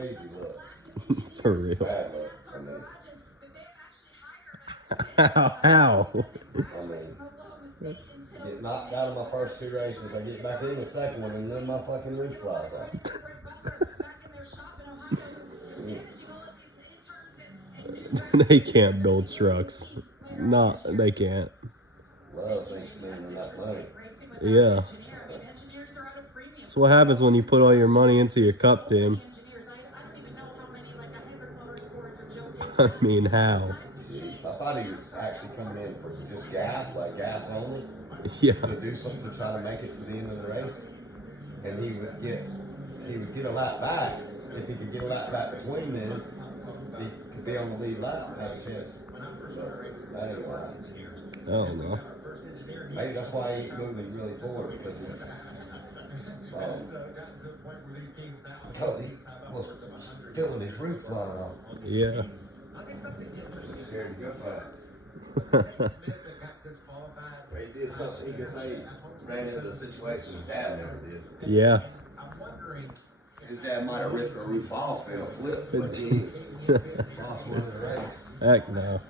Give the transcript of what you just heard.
crazy luck. For real. Bad luck. How? I mean, get knocked out of my first 2 races. I get back in the second one, and then my fucking roof flies out. They can't build trucks. No, they can't. Love ain't spending enough money. Yeah. So what happens when you put all your money into your cup, Tim? I mean, how? Jeez, I thought he was actually coming in for just gas, like gas only, Yeah. to do something to try to make it to the end of the race, and he would get a lap back. If he could get a lap back between them, he could be on the lead lap and have a chance. But that ain't right. I don't know. Maybe that's why he ain't moving really forward because he was feeling his roof flying off. Yeah. He's scared to go fast. He did something he could say ran into the situation his dad never did. Yeah. His dad might have ripped the roof off in a flip, but he lost one of the race. Heck no.